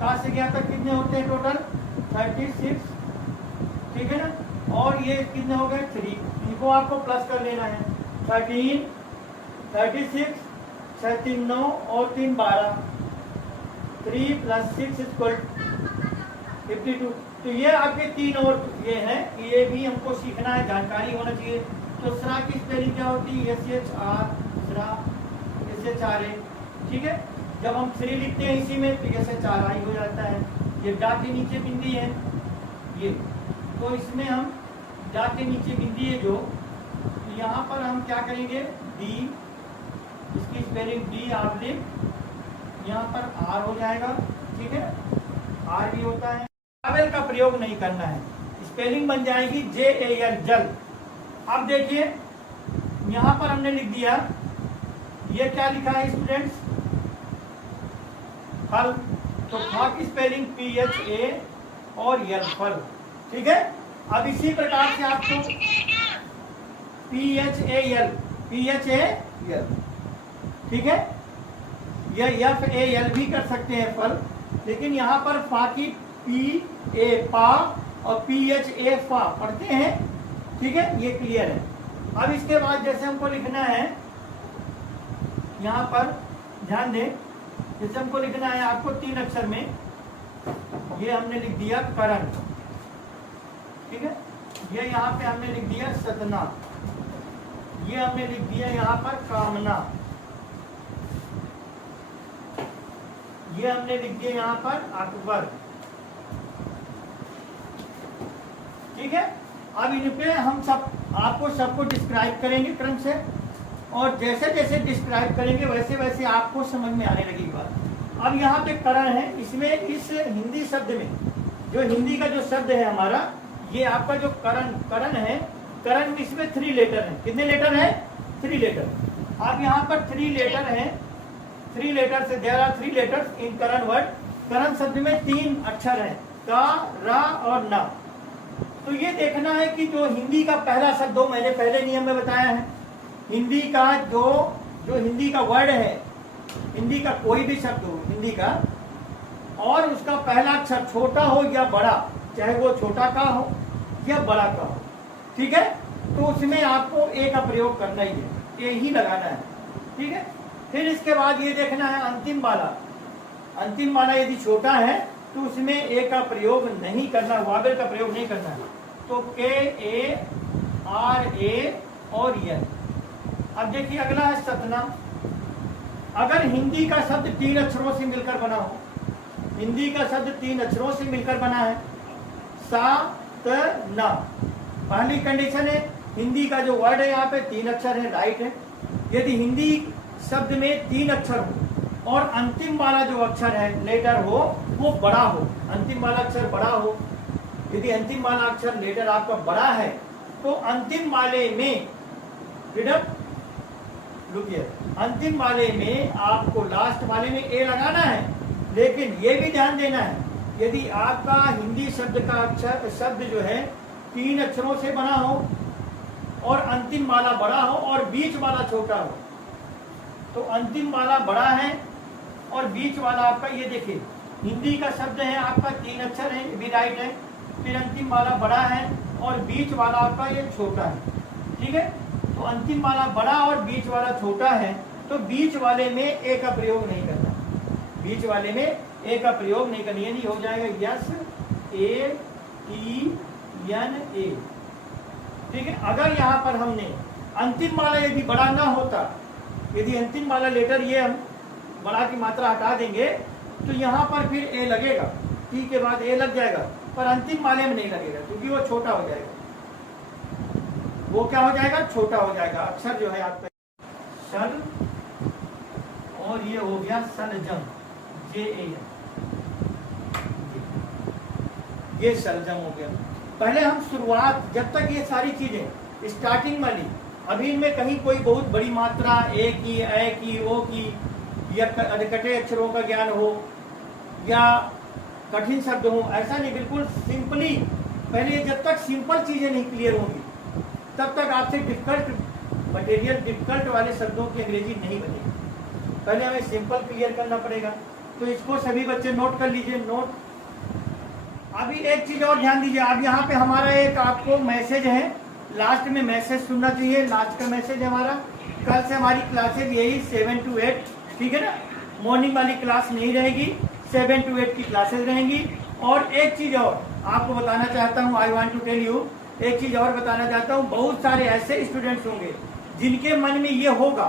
कहाँ से गया तक कितने होते हैं टोटल? 36, ठीक है ना। और ये कितने हो गए? 3। इनको आपको प्लस कर लेना है। 13, 36, 6 3 9 और 3 12, 3 + 6 इक्वल 52। तो ये आपके 3 और ये हैं, ये भी हमको सीखना है, जानकारी होना चाहिए। तो सरा की स्पेलिंग क्या होती है? SHR, सरा, SHRA, ठीक है। जब हम श्री लिखते हैं इसी में तो SHRI हो जाता है। ये डा के नीचे बिंदी है ये, तो इसमें हम डा के नीचे बिंदी है जो, यहाँ पर हम क्या करेंगे? D, इसकी स्पेलिंग D आप लिख, यहाँ पर R हो जाएगा, ठीक है। R भी होता है। वावेल का प्रयोग नहीं करना है, स्पेलिंग बन जाएगी JAL, जल। अब देखिए यहाँ पर हमने लिख दिया, ये क्या लिखा है स्टूडेंट्स? फल। तो फा की स्पेलिंग PHA और यल, फल, ठीक है। अब इसी प्रकार से आपको PHAL, ठीक है। यह FAL भी कर सकते हैं फल, लेकिन यहाँ पर फा की PA पा और PHA फा पढ़ते हैं, ठीक है। ये क्लियर है। अब इसके बाद जैसे हमको लिखना है, यहाँ पर ध्यान दें, जैसे हमको लिखना है आपको 3 अक्षर में, ये हमने लिख दिया करण, ठीक है। ये यहाँ पे हमने लिख दिया सतना, ये हमने लिख दिया यहाँ पर कामना, ये हमने लिख दिया यहाँ पर अकबर, ठीक है। अब इन पे हम सब आपको सबको डिस्क्राइब करेंगे क्रम से, और जैसे जैसे डिस्क्राइब करेंगे वैसे वैसे आपको समझ में आने लगेगी बात। अब यहाँ पे करण है, इसमें इस हिंदी शब्द में जो हिंदी का जो शब्द है हमारा, ये आपका जो करण है, करण में इसमें 3 लेटर है। कितने लेटर है? 3 लेटर। अब यहाँ पर 3 लेटर है, 3 लेटर से there are 3 letters in Karan word. Karan शब्द में 3 अक्षर है, का, रा और ना। तो ये देखना है कि जो हिंदी का पहला शब्द हो, मैंने पहले नियम में बताया है, हिंदी का जो हिंदी का वर्ड है, हिंदी का कोई भी शब्द हो हिंदी का, और उसका पहला अक्षर छोटा हो या बड़ा, चाहे वो छोटा का हो या बड़ा का हो, ठीक है, तो उसमें आपको ए का प्रयोग करना ही है, ए ही लगाना है, ठीक है। फिर इसके बाद ये देखना है अंतिम वाला यदि छोटा है तो उसमें ए का प्रयोग नहीं करना, वावेल का प्रयोग नहीं करना है। तो के, ए, आर, ए और यल, अब देखिए अगला है सतना। अगर हिंदी का शब्द 3 अक्षरों से मिलकर बना हो, हिंदी का शब्द 3 अक्षरों से मिलकर बना है, सा त ना, पहली कंडीशन है हिंदी का जो वर्ड है यहाँ पे 3 अक्षर है, राइट है। यदि हिंदी शब्द में 3 अक्षर हो और अंतिम वाला जो अक्षर है लेटर हो वो बड़ा हो, अंतिम वाला अक्षर बड़ा हो, यदि अंतिम वाला अक्षर लेटर आपका बड़ा है तो अंतिम वाले में फ्रीडम, रुकिए, अंतिम वाले में आपको लास्ट वाले में ए लगाना है। लेकिन ये भी ध्यान देना है यदि आपका हिंदी शब्द का अक्षर शब्द जो है 3 अक्षरों से बना हो और अंतिम वाला बड़ा हो और बीच वाला छोटा हो, तो अंतिम वाला बड़ा है और बीच वाला आपका, ये देखिए हिंदी का शब्द है आपका 3 अक्षर है, ये भी राइट है, फिर अंतिम वाला बड़ा है और बीच वाला आपका ये छोटा है, ठीक है। तो अंतिम वाला बड़ा और बीच वाला छोटा है, तो बीच वाले में ए का प्रयोग नहीं करना, बीच वाले में ए का प्रयोग नहीं करना, यानी हो जाएगा yes A T N A, ठीक है। अगर यहाँ पर हमने अंतिम वाला यदि बड़ा ना होता, यदि अंतिम वाला लेटर ये हम बड़ा की मात्रा हटा देंगे तो यहाँ पर फिर ए लगेगा, टी के बाद ए लग जाएगा, पर अंतिम वाले में नहीं लगेगा क्योंकि वो छोटा हो जाएगा, वो क्या हो जाएगा, छोटा हो जाएगा। अक्षर जो है आपका सल और ये हो गया सलजम, जे ए, ये सलजम हो गया। पहले हम शुरुआत, जब तक ये सारी चीजें स्टार्टिंग वाली, अभी इनमें कहीं कोई बहुत बड़ी मात्रा ए की, ए की, ओ की या कटे अक्षरों का ज्ञान हो या कठिन शब्द हो, ऐसा नहीं, बिल्कुल सिंपली पहले जब तक सिंपल चीजें नहीं क्लियर होंगी तब तक आपसे डिफिकल्ट मटेरियल, डिफिकल्ट वाले शब्दों की अंग्रेजी नहीं बनेगी। पहले हमें सिंपल क्लियर करना पड़ेगा, तो इसको सभी बच्चे नोट कर लीजिए, नोट। अभी एक चीज और ध्यान दीजिए, अब यहाँ पे हमारा एक आपको मैसेज है, लास्ट में मैसेज सुनना चाहिए, लास्ट का मैसेज है हमारा। कल से हमारी क्लासेज यही 7 to 8, ठीक है ना, मॉर्निंग वाली क्लास नहीं रहेगी, 7 to 8 की क्लासेज रहेंगी। और एक चीज और आपको बताना चाहता हूँ, I want to tell you, एक चीज और बताना चाहता हूँ, बहुत सारे ऐसे स्टूडेंट्स होंगे जिनके मन में ये होगा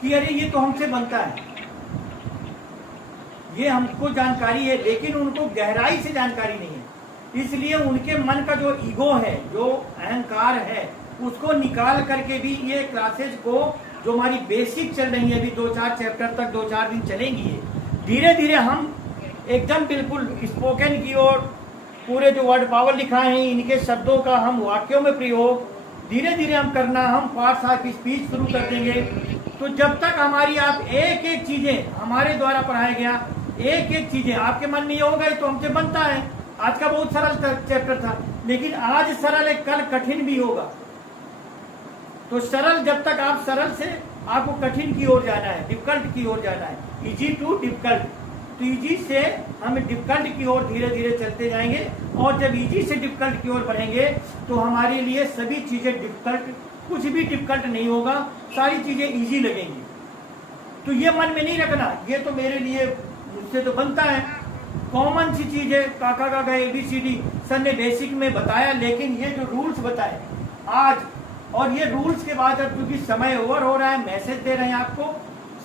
कि अरे ये तो हमसे बनता है, ये हमको जानकारी है, लेकिन उनको गहराई से जानकारी नहीं है, इसलिए उनके मन का जो ईगो है, जो अहंकार है, उसको निकाल करके भी ये क्लासेज को, जो हमारी बेसिक चल रही है अभी 2-4 चैप्टर तक 2-4 दिन चलेंगी, धीरे धीरे हम एकदम बिल्कुल स्पोकन की ओर, पूरे जो वर्ड पावर लिखा है इनके शब्दों का हम वाक्यों में प्रयोग धीरे धीरे हम करना, हम पार्ट्स ऑफ स्पीच शुरू कर देंगे। तो जब तक हमारी आप एक एक चीजें हमारे द्वारा पढ़ाया गया, एक एक चीजें आपके मन में ये होगा तो हमसे बनता है, आज का बहुत सरल चैप्टर था, लेकिन आज सरल है, कल कठिन भी होगा। तो सरल, जब तक आप सरल से आपको कठिन की ओर जाना है, डिफिकल्ट की ओर जाना है, इजी टू डिफिकल्ट, तो इजी से हम डिफिकल्ट की ओर धीरे धीरे चलते जाएंगे। और जब इजी से डिफिकल्ट की ओर बढ़ेंगे तो हमारे लिए सभी चीजें डिफिकल्ट, कुछ भी डिफिकल्ट नहीं होगा, सारी चीजें इजी लगेंगी। तो ये मन में नहीं रखना ये तो मेरे लिए, मुझसे तो बनता है, कॉमन सी चीज है, काका का ABCD सर ने बेसिक में बताया, लेकिन ये जो रूल्स बताए आज, और ये रूल्स के बाद अब क्योंकि समय ओवर हो रहा है, मैसेज दे रहे हैं आपको,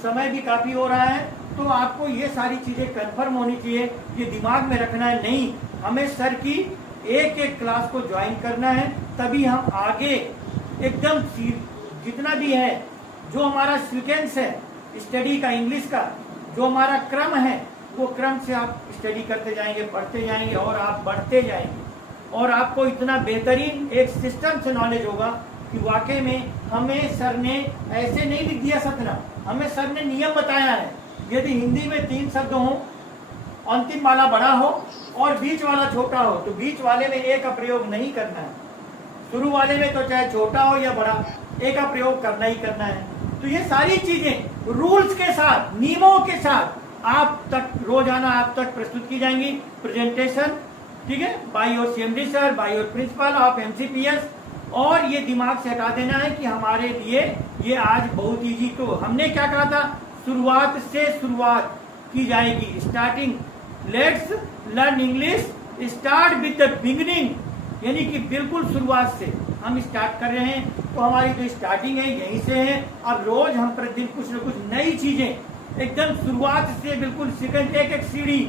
समय भी काफी हो रहा है, तो आपको ये सारी चीजें कंफर्म होनी चाहिए, ये दिमाग में रखना है। नहीं, हमें सर की एक एक क्लास को ज्वाइन करना है, तभी हम आगे एकदम जितना भी है, जो हमारा सीक्वेंस है स्टडी का, इंग्लिश का जो हमारा क्रम है, वो क्रम से आप स्टडी करते जाएंगे, पढ़ते जाएंगे और आप बढ़ते जाएंगे, और आपको इतना बेहतरीन एक सिस्टम से नॉलेज होगा कि वाकई में हमें सर ने ऐसे नहीं लिख दिया सपना, हमें सर ने नियम बताया है। यदि हिंदी में 3 शब्द हो, अंतिम वाला बड़ा हो और बीच वाला छोटा हो, तो बीच वाले में ए का प्रयोग नहीं करना है, शुरू वाले में तो चाहे छोटा हो या बड़ा, ए का प्रयोग करना ही करना है। तो ये सारी चीजें रूल्स के साथ, नियमों के साथ आप तक रोजाना आप तक प्रस्तुत की जाएंगी, प्रेजेंटेशन, ठीक है, by your CMD sir, by your principle of MCPS। और ये दिमाग से हटा देना है कि हमारे लिए ये आज बहुत इजी, तो हमने क्या कहा था, शुरुआत से शुरुआत की जाएगी, starting, let's learn English start with the beginning, यानी कि बिल्कुल शुरुआत से हम स्टार्ट कर रहे हैं। तो हमारी जो स्टार्टिंग है यहीं से है। अब रोज हम प्रतिदिन कुछ न कुछ नई चीजें एकदम शुरुआत से बिल्कुल सेकंड एक एक सीढ़ी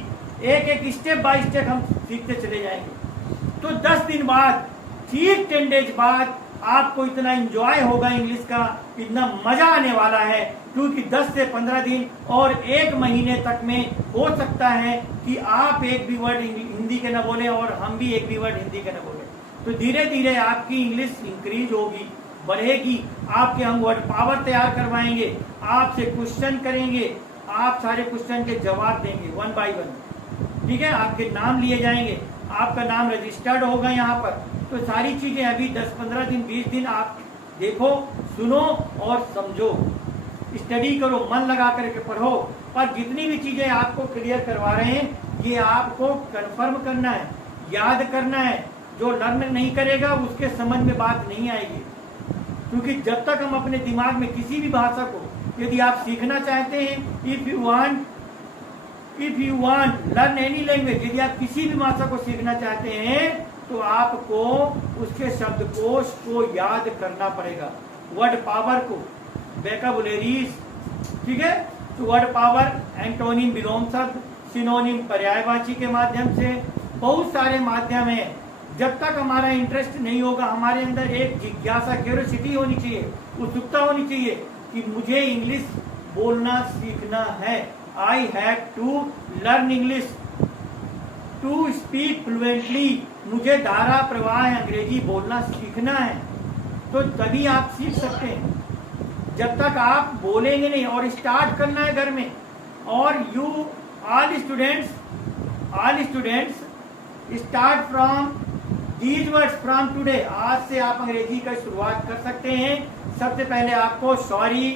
एक एक स्टेप बाय स्टेप हम सीखते चले जाएंगे। तो 10 दिन बाद ठीक 10 डेज बाद आपको इतना एंजॉय होगा इंग्लिश का, इतना मजा आने वाला है, क्योंकि 10 से 15 दिन और 1 महीने तक में हो सकता है कि आप एक भी वर्ड हिंदी के न बोले और हम भी एक भी वर्ड हिंदी के न बोले। तो धीरे धीरे आपकी इंग्लिश इंक्रीज होगी, बढ़ेगी। आपके हम वर्ड पावर तैयार करवाएंगे, आपसे क्वेश्चन करेंगे, आप सारे क्वेश्चन के जवाब देंगे 1 बाय 1। ठीक है, आपके नाम लिए जाएंगे, आपका नाम रजिस्टर्ड होगा यहाँ पर। तो सारी चीजें अभी 10-15 दिन 20 दिन आप देखो, सुनो और समझो, स्टडी करो, मन लगा करके पढ़ो। पर जितनी भी चीजें आपको क्लियर करवा रहे हैं ये आपको कंफर्म करना है, याद करना है। जो लर्न नहीं करेगा उसके समझ में बात नहीं आएगी, क्योंकि जब तक हम अपने दिमाग में किसी भी भाषा को यदि आप सीखना चाहते हैं, if you want learn any language, यदि आप किसी भी भाषा को सीखना चाहते हैं तो आपको उसके शब्दकोश को याद करना पड़ेगा, वर्ड पावर को, वोकैबुलरीज। ठीक है, तो वर्ड पावर एंटोनिम विलोम शब्द, सिनोनिम पर्यायवाची के माध्यम से बहुत सारे माध्यम है। जब तक हमारा इंटरेस्ट नहीं होगा, हमारे अंदर एक जिज्ञासा, क्यूरियोसिटी होनी चाहिए, उत्सुकता होनी चाहिए कि मुझे इंग्लिश बोलना सीखना है। I have to learn English to speak fluently, मुझे धारा प्रवाह अंग्रेजी बोलना सीखना है। तो तभी आप सीख सकते हैं। जब तक आप बोलेंगे नहीं, और स्टार्ट करना है घर में। और you all students start from these words from today, आज से आप अंग्रेजी का शुरुआत कर सकते हैं। सबसे पहले आपको सॉरी,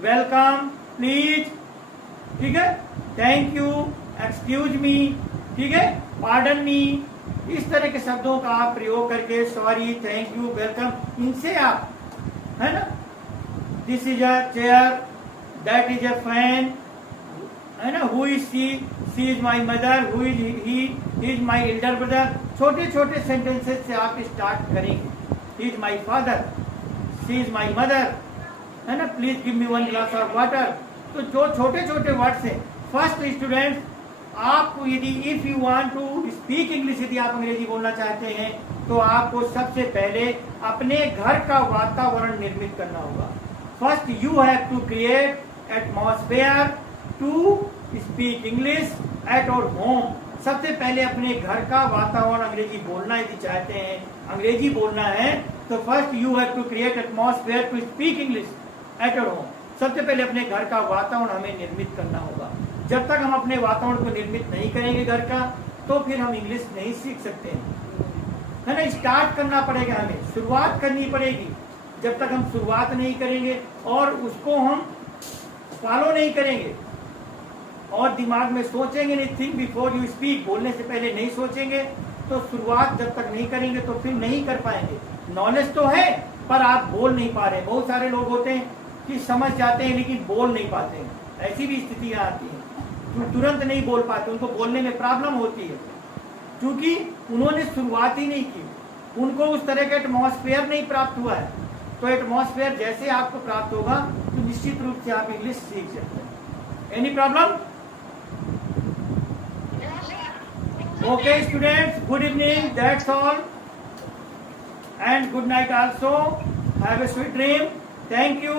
वेलकम, प्लीज, ठीक है, थैंक यू, एक्सक्यूज मी, ठीक है, पार्डन मी, इस तरह के शब्दों का आप प्रयोग करके सॉरी, थैंक यू, वेलकम, इनसे आप, है ना, this is a chair, that is a fan, है ना, who is she is my mother, who is he is my elder brother. छोटे छोटे सेंटेंसेस से आप स्टार्ट करेंगे। He is my father, she is my mother, है ना, please give me 1 glass of water. तो जो छोटे छोटे वर्ड्स हैं, फर्स्ट स्टूडेंट आपको यदि if you want to speak English, यदि आप अंग्रेजी बोलना चाहते हैं तो आपको सबसे पहले अपने घर का वातावरण निर्मित करना होगा। First you have to create atmosphere to speak English at your home. सबसे पहले अपने घर का वातावरण अंग्रेजी बोलना यदि चाहते हैं, अंग्रेजी बोलना है, तो first you have to create atmosphere to speak English at your home. सबसे पहले अपने घर का वातावरण हमें निर्मित करना होगा। जब तक हम अपने वातावरण को निर्मित नहीं करेंगे घर का, तो फिर हम इंग्लिश नहीं सीख सकते हैं, है ना। स्टार्ट करना पड़ेगा, हमें शुरुआत करनी पड़ेगी। जब तक हम शुरुआत नहीं करेंगे और उसको हम फॉलो नहीं करेंगे और दिमाग में सोचेंगे नहीं, थिंक बिफोर यू स्पीक, बोलने से पहले नहीं सोचेंगे, तो शुरुआत जब तक नहीं करेंगे तो फिर नहीं कर पाएंगे। नॉलेज तो है पर आप बोल नहीं पा रहे। बहुत सारे लोग होते हैं कि समझ जाते हैं लेकिन बोल नहीं पाते हैं, ऐसी भी स्थितियां आती हैं, तो तुरंत नहीं बोल पाते, उनको बोलने में प्रॉब्लम होती है, क्योंकि उन्होंने शुरुआत ही नहीं की, उनको उस तरह का एटमॉस्फेयर नहीं प्राप्त हुआ है। तो एटमॉस्फेयर जैसे आपको प्राप्त होगा तो निश्चित रूप से आप इंग्लिश सीख सकते हैं। Any problem? Okay students, good evening, that's all, and good night also, have a sweet dream, thank you.